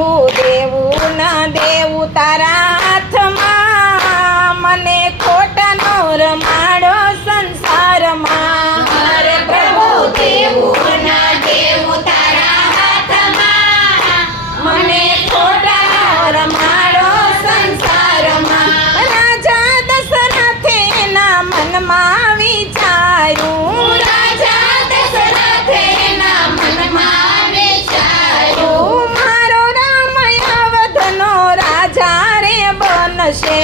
દેવું ના દેવું તારા હાથમાં, મને ખોટા નો રમાડો સંસારમાં. અરે પ્રભુ દેવું ના દેવું તારા હાથમાં, મને ખોટા નો રમાડો સંસારમાં. રાજા દશરથે એના મનમાં વિચાર્યું, રાજા દશરથે એના મનમાં વિચાર્યું, મારો રામ અવધનો રાજા રે બનશે.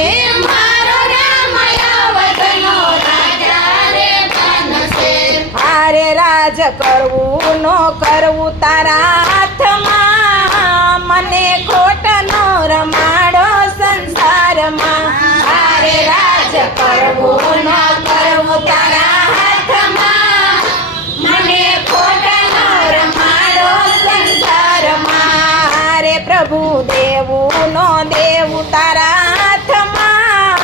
મારો રામ અવધનો રાજા રે બનશે. હારે રાજ કરવું નો કરવું તારા હાથમાં, મને ખોટા નો રમાડો સંસારમાં. હારે રાજ કરવું ન કરવું તારા હાથમાં, મને ખોટા ન રમાડો સંસારમાં. હારે પ્રભુ દેવું નો દેવું તારા હાથમાં,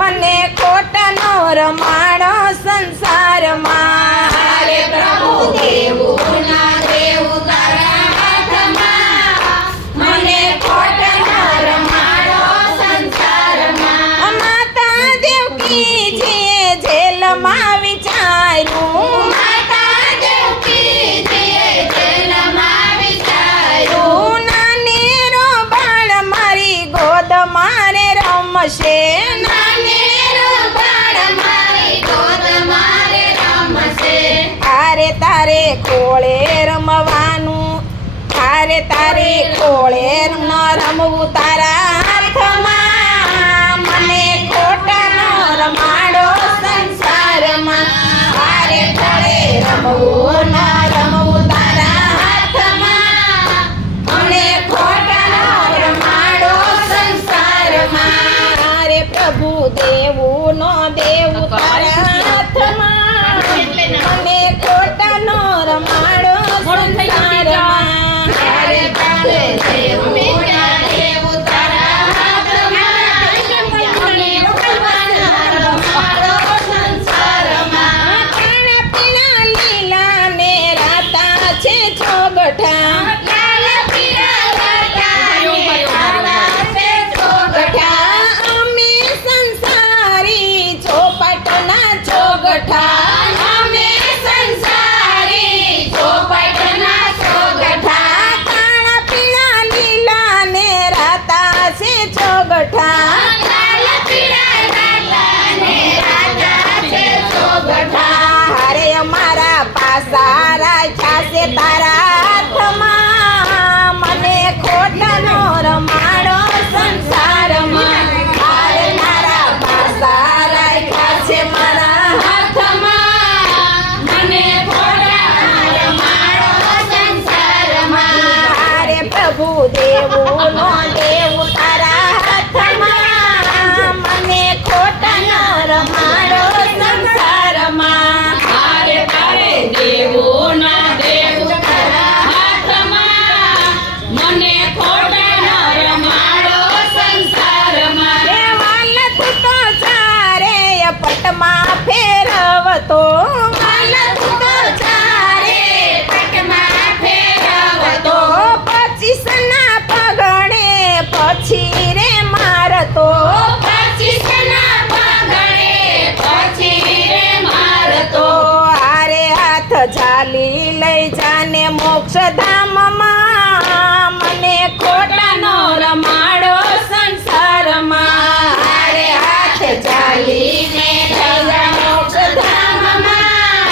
મને ખોટા નો રમાડો સંસારમાં. હારે પ્રભુ દેવું ના દેવું તારા હાથમાં, મને ખોટા ન રમાડો સંસારમાં. માતા દેવકીજીએ જેલમાં વિચાર્યું, માતા દેવકીજીએ જેલમાં વિચાર્યું, નાનેરો બાળ મારી ગોદ મારે રમશે. નાનેરો બાળ મારી ગોદ મારે રમશે. તારે તારે કોળે રમવાનું, તારે તારે કોળે ન રમવું તારા હાથમાં, મને ખોટા ન રમાડો સંસારમાં. તારે તારે રમવું ન રમવું તારા હાથમાં, મને ખોટા ન રમાડો સંસારમાં. તારે પ્રભુ દેવું નો દેવું તારા હાથમાં, મને ખોટા નો રમાડો સંસારમાં. તારે તારે દેવું ના દેવું તારા હાથમાં, મને ખોટા ન રમાડો સંસારમાં. ખાણા પીણા લીલા ને રાતા છે ચોગઠા, લાલ પીળા લાટાને ખાવા છે ચોગઠા. અમે સંસારી ચોપાટના ચોગઠા. અમે સંસારી ચોપાટના ચોગઠા. ખાણા પીણા લીલા ને રાતા છે ચોગઠા. લાલ પીળા લાટાને રાજા છે ચોગઠા. હારે અમારા પાસા રાખ્યા છે તારા હાથમાં, મને ખોટા નો રમાડો સંસારમાં. હારે મારા પાસા રાખ્યા છે મારા હાથમાં, મને ખોટા રમાડો સંસારમાં. હારે પ્રભુ દેવું નો દેવું તારા હાથમાં, મને ખોટા નો રમાડો સંસારમાં. હારે તારે દેવું ના દેવું તારા હાથમાં, મને ખોટા ન રમાડો સંસારમાં. એ વાલ તું તો ચારે પટમાં ફેરવતો, વાલ તું તો ચારે પટમાં ફેરવતો, 25 ના પગણે પછી રે મારતો. 25 ના પગડે પછી રે મારતો. હારે હાથ ઝાલી લઈ જાને મોક્ષધામમાં, મને ખોટા નો રમાડો સંસારમાં. હારે હાથ ચાલીને જવા મોક્ષધામમાં,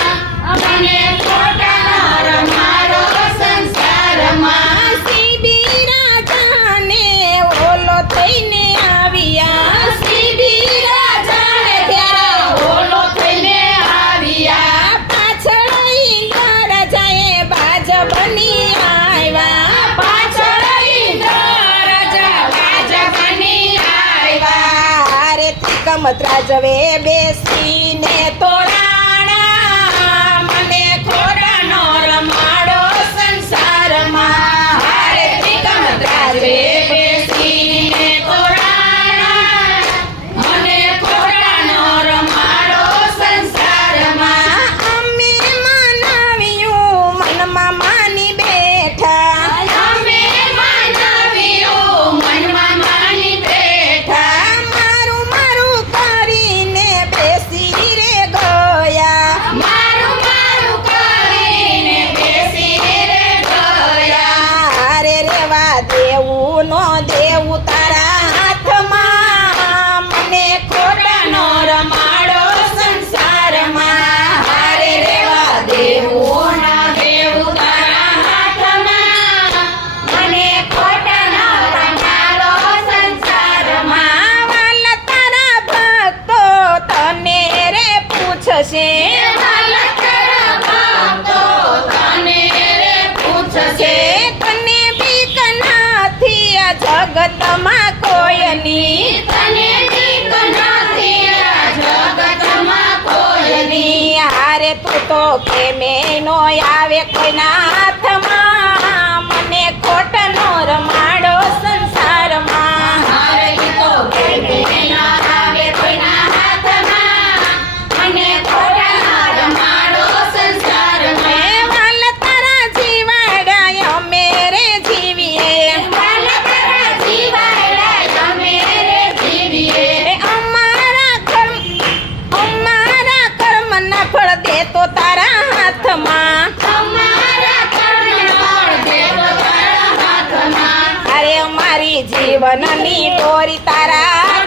મને ખોટા ન રમાડો સંસારમાં. સીબી રાજાને ઓલો થઈને આવ્યા, સીબી રાજાને ત્યારે ઓલો થઈને આવ્યા. પાછળ ઇન્દ્ર રાજાએ બાજ બની આવ્યા. પાછળ ઇન્દ્ર રાજા બાજ બની આવ્યા. હારે ત્રિકમત રાજવે બેસીને તોડાણા, મને ખોટા નો રમાડો સંસારમાં. હારે ત્રિકમત રાજે બેસીને તોડાણા, મને ખોટા ન રમાડો સંસારમાં. અમે માનવ્યું મનમાં માની બેઠા, અમે માનવી પૂછશે વાલા તારા બાપ તો તને રે પૂછશે. તને બીક નથી આ જગતમાં કોઈની તને બીક નથી આ જગતમાં કોઈની. હારે તું તો કેમે નો આવે કોઈના હાથમાં મને ખોટ નો રમાડો સંસારમાં. હારે તું તો કેમે ન આવે કોઈના હાથમાં, મને ખોટા ના રમાડો સંસારમાં. એ વાલ તારા જીવાડા અમે રે જીવીએ વાલા તારા જીવાડા અમે રે જીવીએ. એ અમારા કર્મ ના ફળ દે તો તારા હાથમાં. અમારા કર્મનો ફળ દેવો તારા હાથમાં. અરે અમારી જીવનની ડોરી તારા